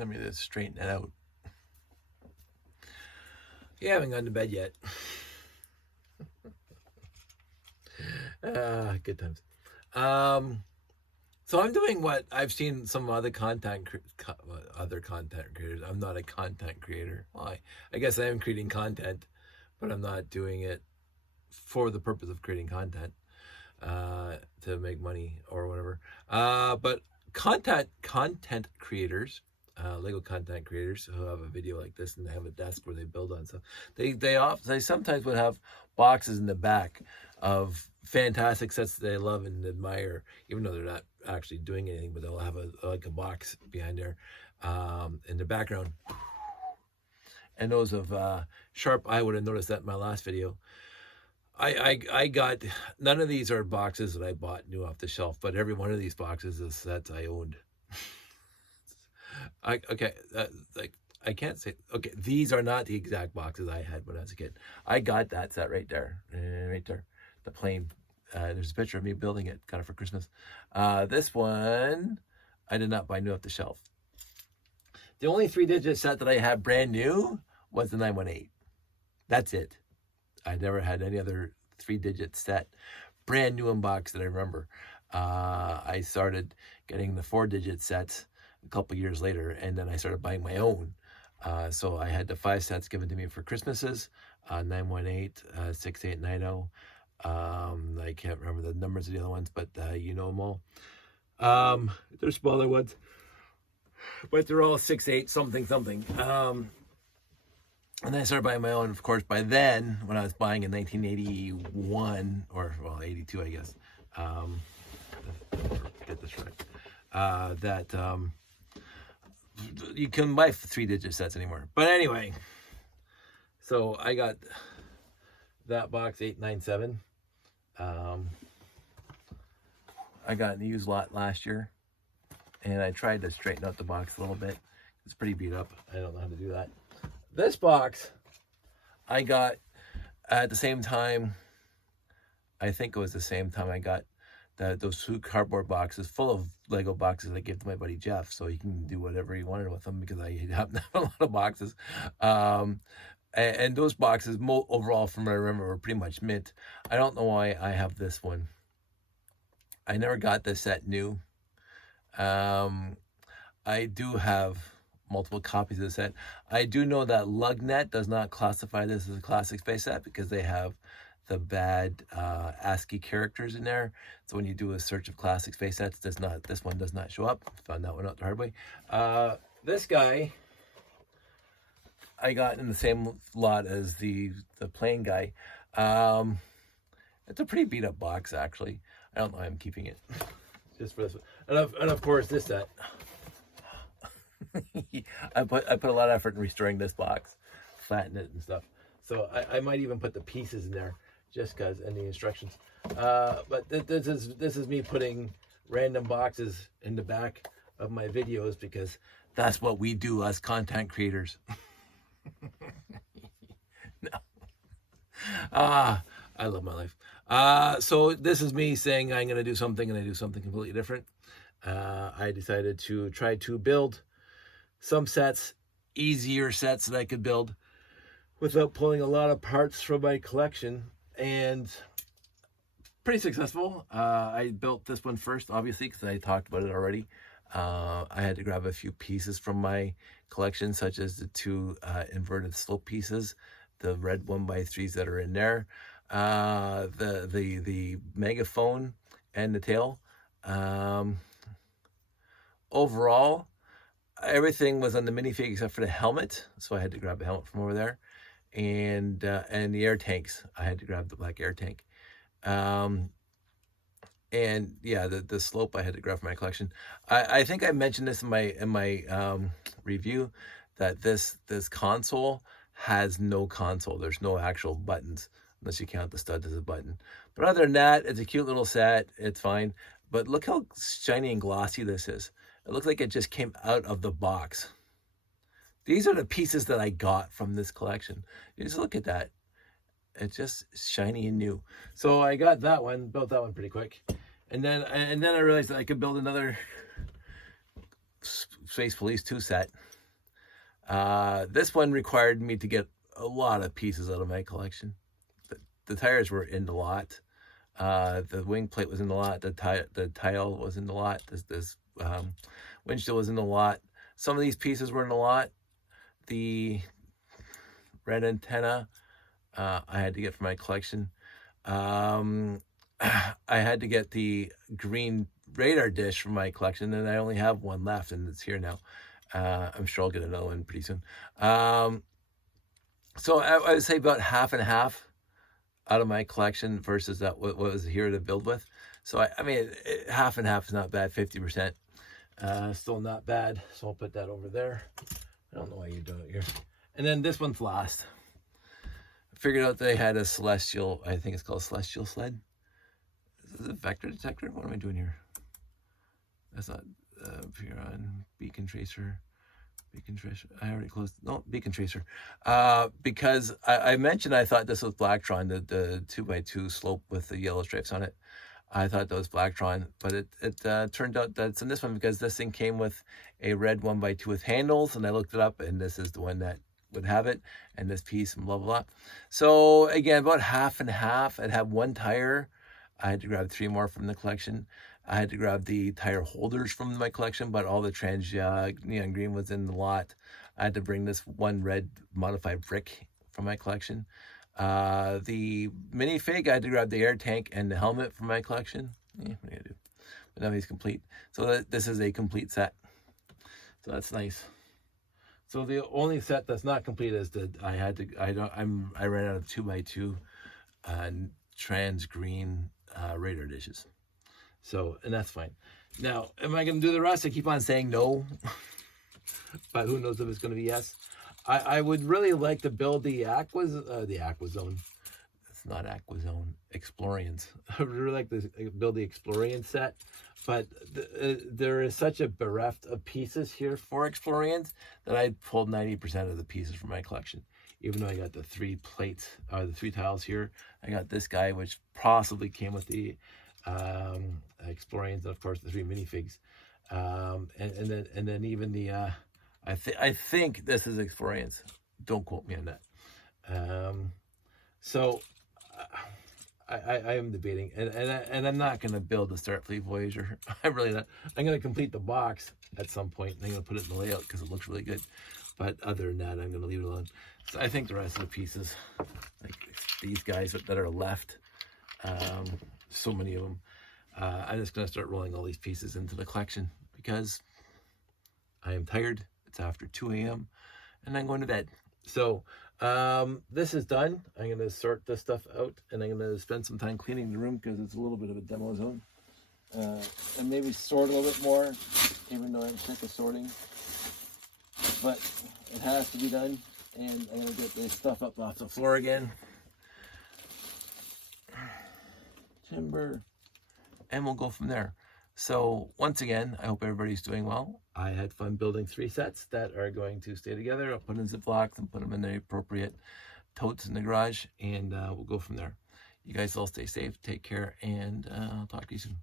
Let me just straighten that out. You haven't gone to bed yet. Good times. So I'm doing what I've seen some other content creators. I'm not a content creator. Well, I guess I am creating content, but I'm not doing it for the purpose of creating content to make money or whatever. But content creators, Lego content creators who have a video like this and they have a desk where they build on stuff. They sometimes would have boxes in the back of fantastic sets that they love and admire, even though they're not actually doing anything, but they'll have a box behind there in the background. And those of sharp eye would have noticed that in my last video. I got, none of these are boxes that I bought new off the shelf, but every one of these boxes is sets I owned. I can't say, okay, these are not the exact boxes I had when I was a kid. I got that set right there, the plane. There's a picture of me building it, got it for Christmas. This one, I did not buy new off the shelf. The only 3-digit set that I had brand new was the 918. That's it. I never had any other 3-digit set, brand new in box that I remember. I started getting the 4-digit sets a couple years later, and then I started buying my own. So I had the 5 sets given to me for Christmases, 918, 6890. I can't remember the numbers of the other ones, but you know them all. They're smaller ones, but they're all 68 something. And then I started buying my own. Of course, by then, when I was buying in 1981, or, well, 82, I guess, get this right, you can buy 3-digit sets anymore. But anyway, so I got that box, 897. I got in the used lot last year, and I tried to straighten out the box a little bit. It's pretty beat up. I don't know how to do that. This box I got at the same time, I think it was the same time I got those 2 cardboard boxes full of Lego boxes I gave to my buddy Jeff, so he can do whatever he wanted with them because I have a lot of boxes. And those boxes, overall, from what I remember, were pretty much mint. I don't know why I have this one. I never got this set new. I do have multiple copies of the set. I do know that LugNet does not classify this as a classic space set because they have the bad ASCII characters in there. So when you do a search of classic space sets, this one does not show up. Found that one out the hard way. This guy I got in the same lot as the plane guy. It's a pretty beat up box, actually. I don't know why I'm keeping it. Just for this one. And of course this set. I put a lot of effort in restoring this box, flatten it and stuff. So I might even put the pieces in there just because, and the instructions. But this is me putting random boxes in the back of my videos because that's what we do as content creators. No. I love my life. So this is me saying I'm going to do something and I do something completely different. I decided to try to build some sets, easier sets that I could build without pulling a lot of parts from my collection, and pretty successful. I built this one first, obviously, because I talked about it already. I had to grab a few pieces from my collection, such as the 2 inverted slope pieces, the red 1x3s that are in there, the megaphone and the tail. Overall, everything was on the minifig except for the helmet, so I had to grab the helmet from over there, and the air tanks. I had to grab the black air tank, and yeah, the slope I had to grab from my collection. I think I mentioned this in my review that this console has no console. There's no actual buttons unless you count the stud as a button. But other than that, it's a cute little set. It's fine. But look how shiny and glossy this is. It looks like it just came out of the box. These are the pieces that I got from this collection. You just look at that. It's just shiny and new. So I got that one, built that one pretty quick. And then I realized that I could build another Space Police 2 set. This one required me to get a lot of pieces out of my collection. The tires were in the lot. The wing plate was in the lot. The tile was in the lot. This windshield was in the lot. Some of these pieces were in the lot. The red antenna I had to get from my collection. I had to get the green radar dish from my collection, and I only have one left, and it's here now. I'm sure I'll get another one pretty soon. So I would say about half and half out of my collection versus that what was here to build with. So I mean, half and half is not bad. 50%, still not bad. So I'll put that over there. I don't know why you're doing it here. And then this one's last. I figured out they had a celestial. I think it's called a celestial sled. Is this a vector detector? What am I doing here? That's not here on beacon tracer. Beacon tracer. I already closed. No, beacon tracer. Because I mentioned I thought this was Blacktron, the 2x2 slope with the yellow stripes on it. I thought that was Blacktron, but it turned out that it's in this one because this thing came with a red 1x2 with handles, and I looked it up, and this is the one that would have it, and this piece, and blah, blah, blah. So again, about half and half. I'd have one tire. I had to grab 3 more from the collection. I had to grab the tire holders from my collection, but all the trans neon green was in the lot. I had to bring this one red modified brick from my collection. The minifig, I had to grab the air tank and the helmet from my collection. What are you gonna do? But now he's complete. So this is a complete set. So that's nice. So the only set that's not complete is that I ran out of 2x2 trans green radar dishes. So, and that's fine. Now, am I going to do the rest? I keep on saying no, but who knows if it's going to be yes. I would really like to build the Aquazone. It's not Aquazone. Explorians. I would really like to build the Explorian set, but there is such a bereft of pieces here for Explorians that I pulled 90% of the pieces from my collection. Even though I got the 3 plates, or the 3 tiles here, I got this guy, which possibly came with the Explorians, and of course the 3 minifigs, and then even the I think this is Explorians. Don't quote me on that. So I am debating, and I'm not going to build the Starfleet Voyager. I'm really not. I'm going to complete the box at some point, and I'm going to put it in the layout because it looks really good. But other than that, I'm going to leave it alone. So I think the rest of the pieces, like these guys that are left, so many of them, I'm just going to start rolling all these pieces into the collection because I am tired. It's after 2 a.m. and I'm going to bed. So this is done. I'm going to sort this stuff out, and I'm going to spend some time cleaning the room because it's a little bit of a demo zone. And maybe sort a little bit more, even though I'm sick of sorting. But it has to be done, and I'm going to get this stuff up off the floor again. Timber, and we'll go from there. So once again, I hope everybody's doing well. I had fun building 3 sets that are going to stay together. I'll put in Ziplocs and put them in the appropriate totes in the garage, and we'll go from there. You guys all stay safe, take care, and I'll talk to you soon.